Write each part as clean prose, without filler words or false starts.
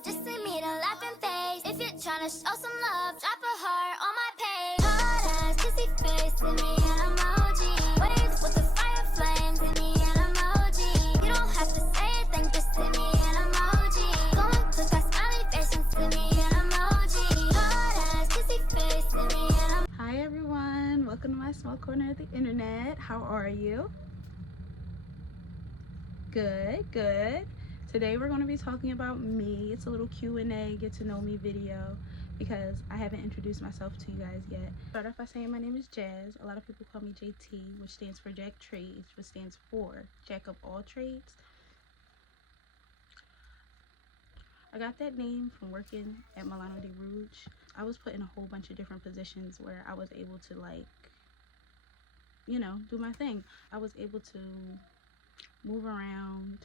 Just send me the laughing face. If you're tryna show some love, drop a heart on my page. Hot ass, kissy face, send me an emoji. Waves with the fire flames, send me an emoji. You don't have to say it, then just send me an emoji. Go and click that smiley face and send me an emoji. Hot ass, kissy face, send me an emoji. Hi everyone, welcome to my small corner of the internet. How are you? Good. Today we're going to be talking about me. It's a little Q&A, get to know me video because I haven't introduced myself to you guys yet. Start off by saying my name is Jazz. A lot of people call me JT, which stands for Jacq Trades, which stands for Jack of all trades. I got that name from working at Milano de Rouge. I was put in a whole bunch of different positions where I was able to, like, you know, do my thing. I was able to move around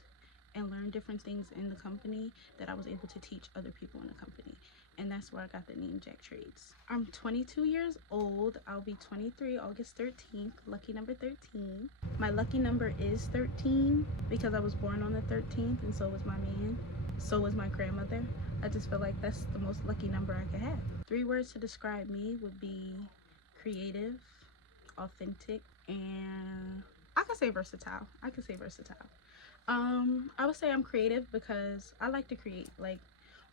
and learn different things in the company that I was able to teach other people in the company, and that's where I got the name Jacq Trades. I'm 22 years old. I'll be 23 August 13th, lucky number 13. My lucky number is 13 because I was born on the 13th, and so was my man, so was my grandmother. I just feel like that's the most lucky number I could have. 3 words to describe me would be creative, authentic, and I could say versatile. I would say I'm creative because I like to create. Like,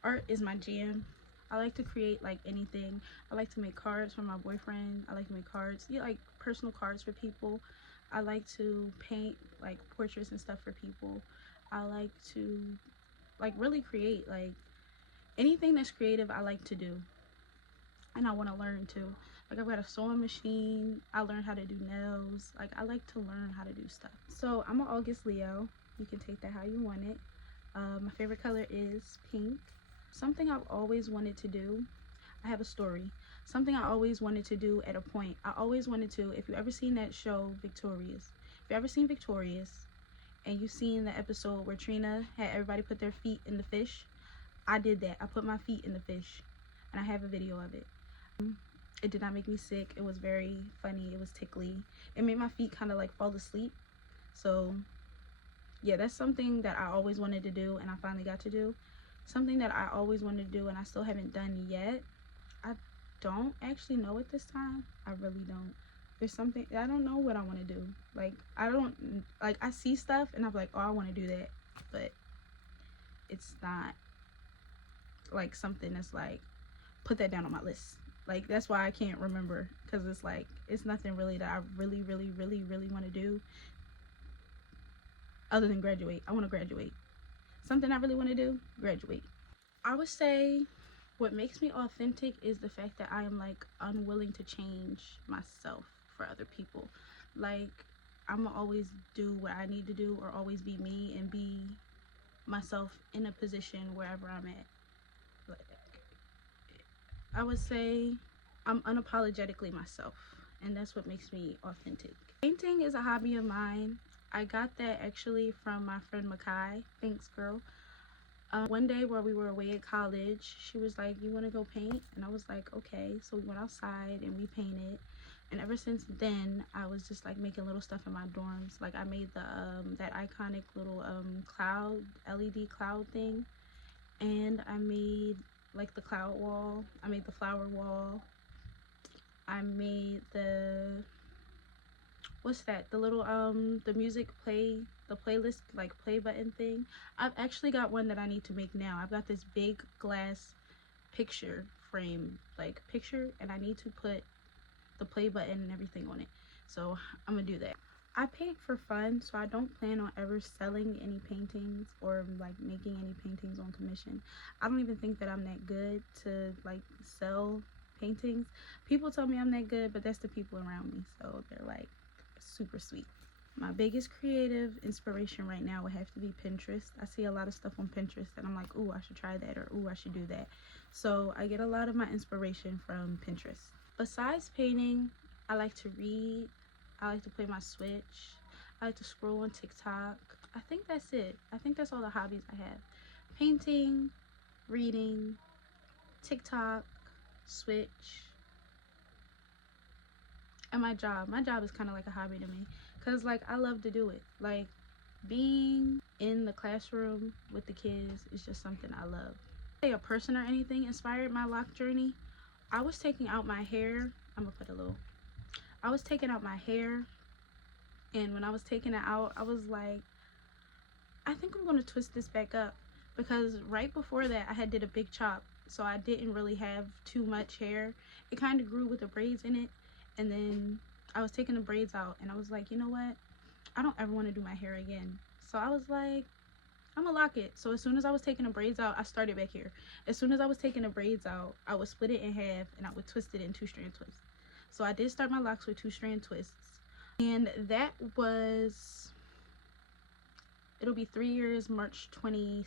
art is my jam. I like to create like anything. I like to make cards for my boyfriend. I like to make cards, yeah, like personal cards for people. I like to paint like portraits and stuff for people. I like to like really create, like anything that's creative I like to do, and I want to learn too. Like, I've got a sewing machine. I learned how to do nails. Like, I like to learn how to do stuff. So I'm an August Leo. You can take that how you want it. My favorite color is pink. Something I've always wanted to do. I have a story. Something I always wanted to do at a point. I always wanted to, if you ever seen that show Victorious, if you ever seen Victorious and you seen the episode where Trina had everybody put their feet in the fish, I did that. I put my feet in the fish, and I have a video of it. It did not make me sick. It was very funny. It was tickly. It made my feet kind of like fall asleep. So yeah, that's something that I always wanted to do, and I finally got to do. Something that I always wanted to do and I still haven't done yet. I don't actually know at this time. I really don't. There's something, I don't know what I want to do. Like, I don't, like, I see stuff and I'm like, oh, I want to do that, but it's not like something that's like, put that down on my list. Like, that's why I can't remember, because it's like, it's nothing really that I really want to do other than graduate. I want to graduate. Something I really want to do, graduate. I would say what makes me authentic is the fact that I am like unwilling to change myself for other people. Like, I'm gonna always do what I need to do, or always be me and be myself in a position wherever I'm at. Like, I would say I'm unapologetically myself, and that's what makes me authentic. Painting is a hobby of mine. I got that actually from my friend Makai. Thanks, girl. One day while we were away at college, she was like, you want to go paint? And I was like, okay. So we went outside and we painted, and ever since then I was just like making little stuff in my dorms. Like, I made the that iconic little cloud LED cloud thing, and I made like the cloud wall. I made the flower wall. I made the, what's that, the little the music play, the playlist like play button thing. I've actually got one that I need to make now. I've got this big glass picture frame like picture, and I need to put the play button and everything on it, so I'm gonna do that. I paint for fun, so I don't plan on ever selling any paintings or like making any paintings on commission. I don't even think that I'm that good to like sell paintings. People tell me I'm that good, but that's the people around me, so they're like super sweet. My biggest creative inspiration right now would have to be Pinterest. I see a lot of stuff on Pinterest and I'm like, ooh, I should try that, or ooh, I should do that. So I get a lot of my inspiration from Pinterest. Besides painting, I like to read. I like to play my Switch. I like to scroll on TikTok. I think that's it. I think that's all the hobbies I have. Painting, reading, TikTok, Switch, and my job. My job is kind of like a hobby to me, because like I love to do it. Like, being in the classroom with the kids is just something I love. say a person or anything inspired my lock journey. I was taking out my hair. I'm gonna put a little. I was taking out my hair, and when I was taking it out, I was like, I think I'm gonna twist this back up, because right before that I had did a big chop, so I didn't really have too much hair. It kind of grew with the braids in it, and then I was taking the braids out, and I was like, you know what? I don't ever want to do my hair again. So I was like, I'm gonna lock it. So as soon as I was taking the braids out, I started back here. As soon as I was taking the braids out, I would split it in half and I would twist it in 2-strand twists. So I did start my locks with 2-strand twists, and that was, it'll be 3 years March 27th.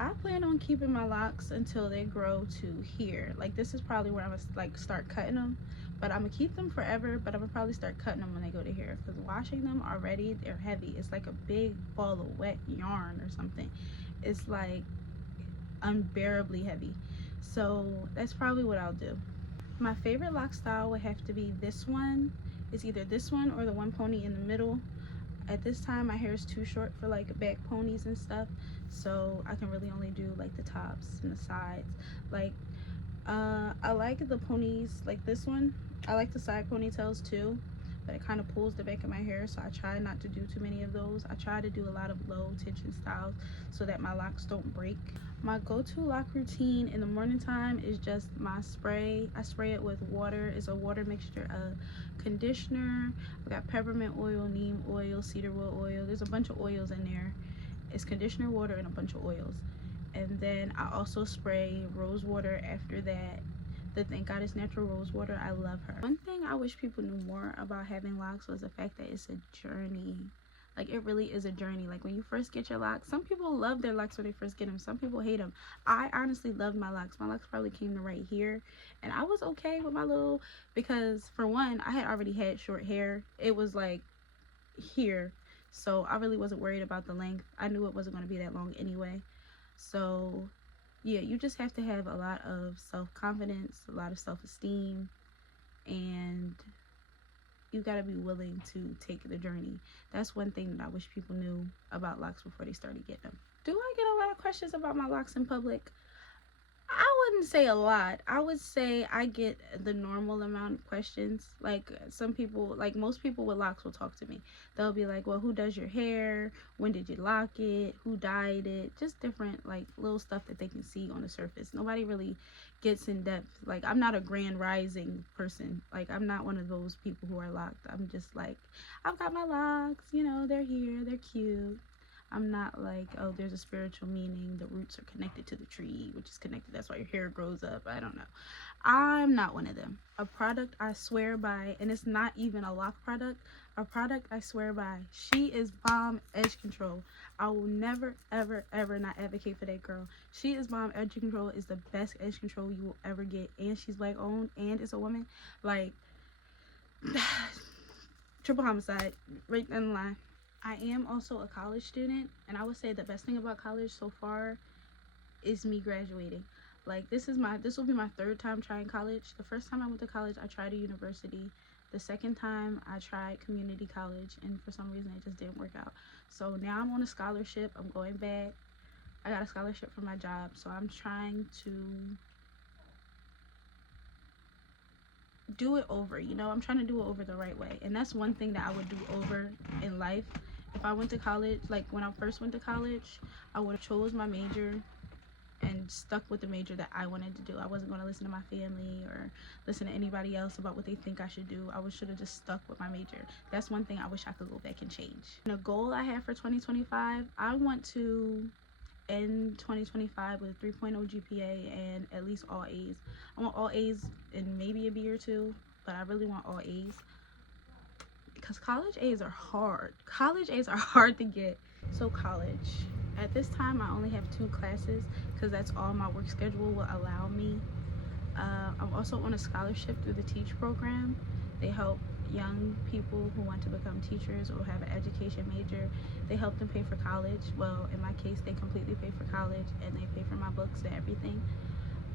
I plan on keeping my locks until they grow to here. Like, this is probably where I'm gonna like start cutting them, but I'm gonna keep them forever, but I'm gonna probably start cutting them when they go to here, because washing them already, they're heavy. It's like a big ball of wet yarn or something. It's like unbearably heavy. So that's probably what I'll do. My favorite lock style would have to be this one. It's either this one or the one pony in the middle. At this time my hair is too short for like back ponies and stuff, so I can really only do like the tops and the sides. Like I like the ponies like this one. I like the side ponytails too, but it kind of pulls the back of my hair, so I try not to do too many of those. I try to do a lot of low tension styles so that my locks don't break. My go-to lock routine in the morning time is just my spray. I spray it with water. It's a water mixture of conditioner. I got peppermint oil, neem oil, cedarwood oil. There's a bunch of oils in there. It's conditioner, water, and a bunch of oils. And then I also spray rose water after that. The Thank God It's Natural rose water. I love her. One thing I wish people knew more about having locks was the fact that it's a journey. Like, it really is a journey. Like, when you first get your locks, some people love their locks when they first get them. Some people hate them. I honestly loved my locks. My locks probably came to right here, and I was okay with my little, because for one, I had already had short hair. It was like here, so I really wasn't worried about the length. I knew it wasn't going to be that long anyway. So yeah, you just have to have a lot of self-confidence, a lot of self-esteem, and you got to be willing to take the journey. That's one thing that I wish people knew about locks before they started getting them. Do I get a lot of questions about my locks in public? I wouldn't say a lot. I would say I get the normal amount of questions. Like, some people, like most people with locks will talk to me. They'll be like, well, who does your hair? When did you lock it? Who dyed it? Just different, like, little stuff that they can see on the surface. Nobody really gets in depth. Like, I'm not a grand rising person. Like, I'm not one of those people who are locked. I'm just like, I've got my locks, you know, they're here, they're cute. I'm not like, oh, there's a spiritual meaning. The roots are connected to the tree, which is connected. That's why your hair grows up. I don't know. I'm not one of them. A product I swear by, and it's not even a lock product. A product I swear by. She is bomb edge control. I will never, ever, ever not advocate for that girl. She is bomb edge control. Is the best edge control you will ever get. And she's black owned, and it's a woman. Like, triple homicide right down the line. I am also a college student, and I would say the best thing about college so far is me graduating. Like, this will be my third time trying college. The first time I went to college, I tried a university. The second time I tried community college, and for some reason it just didn't work out. So now I'm on a scholarship. I'm going back. I got a scholarship for my job, so I'm trying to do it over, you know. I'm trying to do it over the right way, and that's one thing that I would do over in life. If I went to college, like when I first went to college, I would have chose my major and stuck with the major that I wanted to do. I wasn't going to listen to my family or listen to anybody else about what they think I should do. I should have just stuck with my major. That's one thing I wish I could go back and change. And a goal I have for 2025, I want to end 2025 with a 3.0 GPA and at least all A's. I want all A's and maybe a B or two, but I really want all A's, because college A's are hard. College A's are hard to get. So college. At this time, I only have 2 classes because that's all my work schedule will allow me. I'm also on a scholarship through the TEACH program. They help young people who want to become teachers or have an education major. They help them pay for college. Well, in my case, they completely pay for college, and they pay for my books and everything.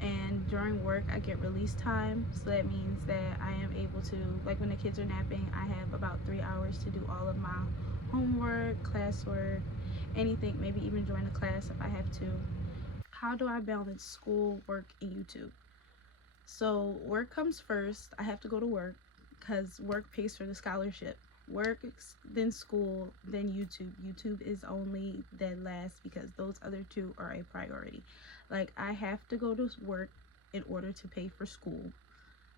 And during work, I get release time, so that means that I am able to, like when the kids are napping, I have about 3 hours to do all of my homework, classwork, anything, maybe even join a class if I have to. how do I balance school, work, and YouTube? So work comes first. I have to go to work because work pays for the scholarship. Work, then school, then YouTube. YouTube is only dead last because those other two are a priority. Like, I have to go to work in order to pay for school.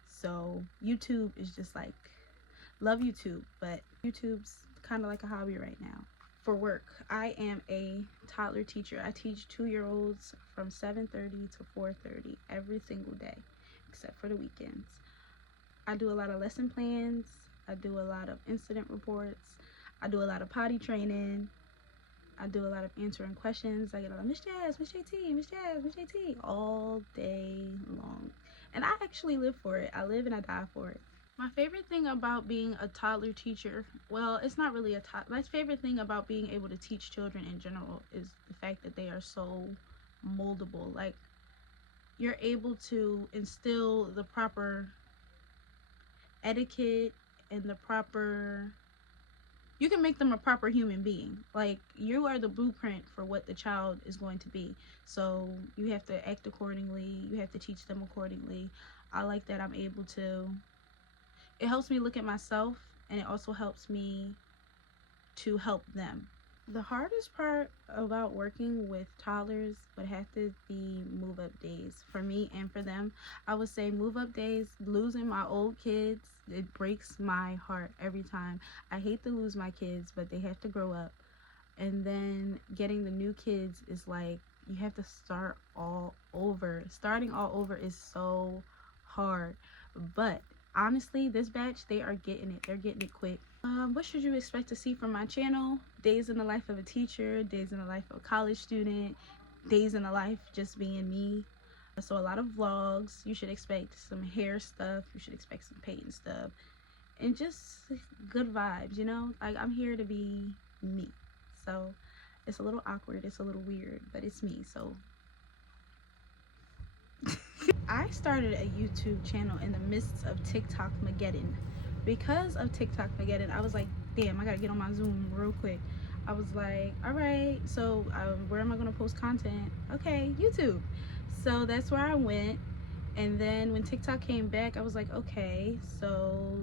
So YouTube is just like, love YouTube, but YouTube's kind of like a hobby right now. For work, I am a toddler teacher. I teach 2-year-olds from 7:30 to 4:30 every single day, except for the weekends. I do a lot of lesson plans. I do a lot of incident reports. I do a lot of potty training. I do a lot of answering questions. I get a lot of Miss Jazz, Miss JT, Miss Jazz, Miss JT all day long. And I actually live for it. I live and I die for it. My favorite thing about being a toddler teacher, well, it's not really a toddler. My favorite thing about being able to teach children in general is the fact that they are so moldable. Like, you're able to instill the proper etiquette and the proper, you can make them a proper human being. Like, you are the blueprint for what the child is going to be. So you have to act accordingly. You have to teach them accordingly. I like that I'm able to, it helps me look at myself, and it also helps me to help them. The hardest part about working with toddlers would have to be move up days for me and for them. I would say move up days, losing my old kids, it breaks my heart every time. I hate to lose my kids, but they have to grow up. And then getting the new kids is like, you have to start all over. Starting all over is so hard, but honestly, this batch, they are getting it. They're getting it quick. What should you expect to see from my channel? Days in the life of a teacher, days in the life of a college student, days in the life just being me. So a lot of vlogs. You should expect some hair stuff. You should expect some painting stuff. And just good vibes, you know? Like, I'm here to be me. So it's a little awkward. It's a little weird, but it's me. So I started a YouTube channel in the midst of TikTok Mageddon. Because of TikTok Mageddon, I was like, damn, I gotta get on my Zoom real quick. I was like, all right, so where am I gonna post content? Okay, YouTube. So that's where I went. And then when TikTok came back, I was like, okay, so,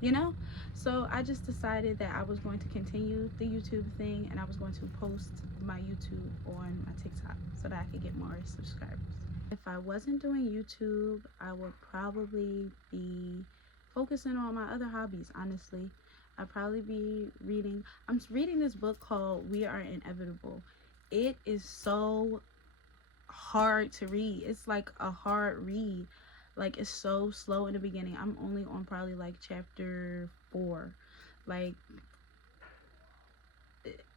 you know? So I just decided that I was going to continue the YouTube thing, and I was going to post my YouTube on my TikTok so that I could get more subscribers. If I wasn't doing YouTube, I would probably be focusing on my other hobbies, honestly. I'd probably be reading. I'm reading this book called We Are Inevitable. It is so hard to read. It's like a hard read. Like, it's so slow in the beginning. I'm only on probably like chapter 4. Like,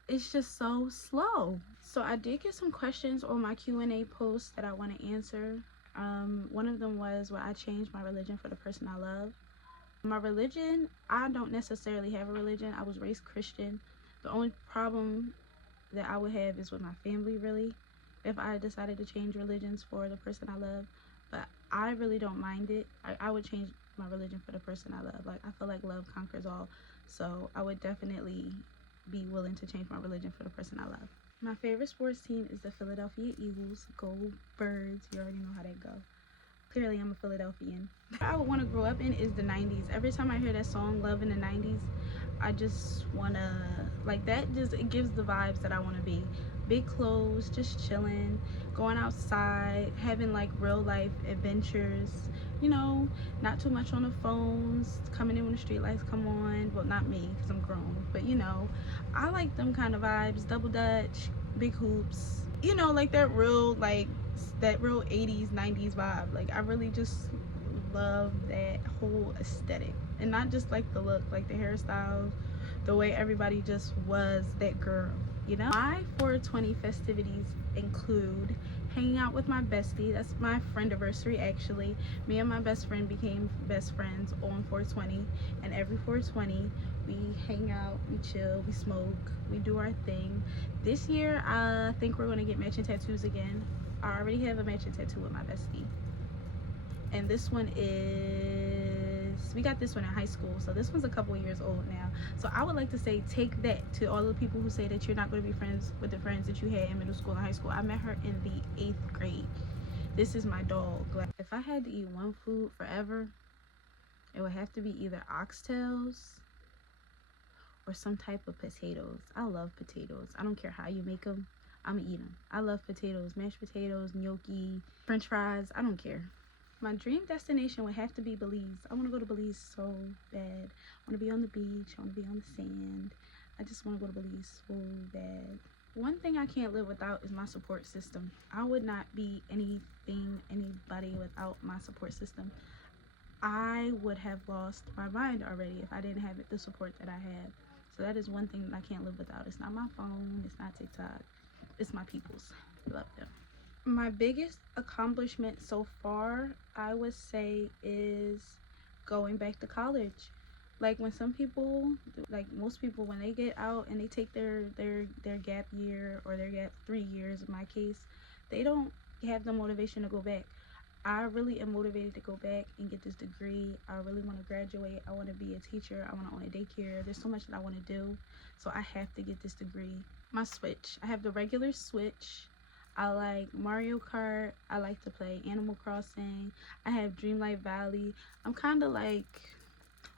it's just so slow. So I did get some questions on my Q&A post that I want to answer. One of them was, will I change my religion for the person I love? My religion, I don't necessarily have a religion. I was raised Christian. The only problem that I would have is with my family, really, if I decided to change religions for the person I love. But I really don't mind it. I would change my religion for the person I love. Like, I feel like love conquers all. So I would definitely be willing to change my religion for the person I love. My favorite sports team is the Philadelphia Eagles. Go Birds. You already know how they go. Clearly, I'm a Philadelphian. What I would want to grow up in is the 90s. Every time I hear that song, Love in the 90s, I just want to, like, that just, it gives the vibes that I want to be. Big clothes, just chilling, going outside, having, like, real life adventures, you know, not too much on the phones, coming in when the street lights come on. Well, not me, because I'm grown, but, you know, I like them kind of vibes. Double dutch, big hoops, you know, like that real, that real 80s 90s vibe. Like, I really just love that whole aesthetic, and not just like the look, like the hairstyles, the way everybody just was that girl, you know. My 420 festivities include hanging out with my bestie. That's my friendiversary, actually. Me and my best friend became best friends on 420, and every 420 we hang out, we chill, we smoke, we do our thing. This year I think we're gonna get matching tattoos again. I already have a matching tattoo with my bestie, and this one is this. We got this one in high school, so this one's a couple of years old now. So I would like to say, take that to all the people who say that you're not going to be friends with the friends that you had in middle school and high school. I met her in the 8th grade. This is my dog. Like, if I had to eat one food forever, it would have to be either oxtails or some type of potatoes. I love potatoes. I don't care how you make them, I'm gonna eat them. I love potatoes, mashed potatoes, gnocchi, french fries, I don't care. My dream destination would have to be Belize. I want to go to Belize so bad. I want to be on the beach. I want to be on the sand. I just want to go to Belize so bad. One thing I can't live without is my support system. I would not be anybody without my support system. I would have lost my mind already if I didn't have the support that I have. So that is one thing that I can't live without. It's not my phone. It's not TikTok. It's my peoples. Love them. My biggest accomplishment so far, I would say, is going back to college. Like, when some people, like most people, when they get out and they take their gap year or their gap 3 years, in my case, they don't have the motivation to go back. I really am motivated to go back and get this degree. I really want to graduate. I want to be a teacher. I want to own a daycare. There's so much that I want to do, so I have to get this degree. My Switch, I have the regular Switch. I like Mario Kart. I like to play Animal Crossing. I have Dreamlight Valley. I'm kind of like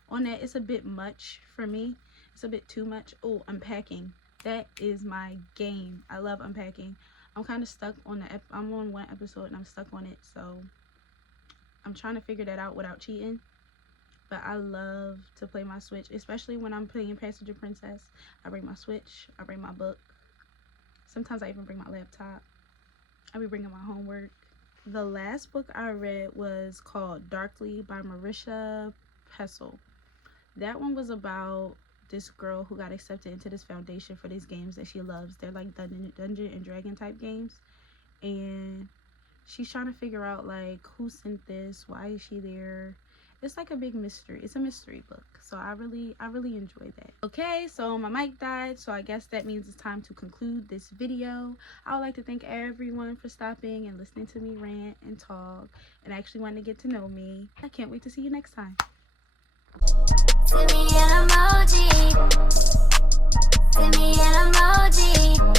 on that. It's a bit much for me. It's a bit too much. Oh, unpacking. That is my game. I love unpacking. I'm kind of stuck on I'm on one episode and I'm stuck on it, so I'm trying to figure that out without cheating. But I love to play my Switch, especially when I'm playing Passenger Princess. I bring my Switch. I bring my book. Sometimes I even bring my laptop. I'll be bringing my homework. The last book I read was called Darkly by Marisha Pessel. That one was about this girl who got accepted into this foundation for these games that she loves. They're like Dungeon and Dragon type games. And she's trying to figure out, like, who sent this? Why is she there? It's like a big mystery. It's a mystery book. So I really enjoy that. Okay, so my mic died, so I guess that means it's time to conclude this video. I would like to thank everyone for stopping and listening to me rant and talk and actually wanting to get to know me. I can't wait to see you next time. Send me an emoji. Send me an emoji.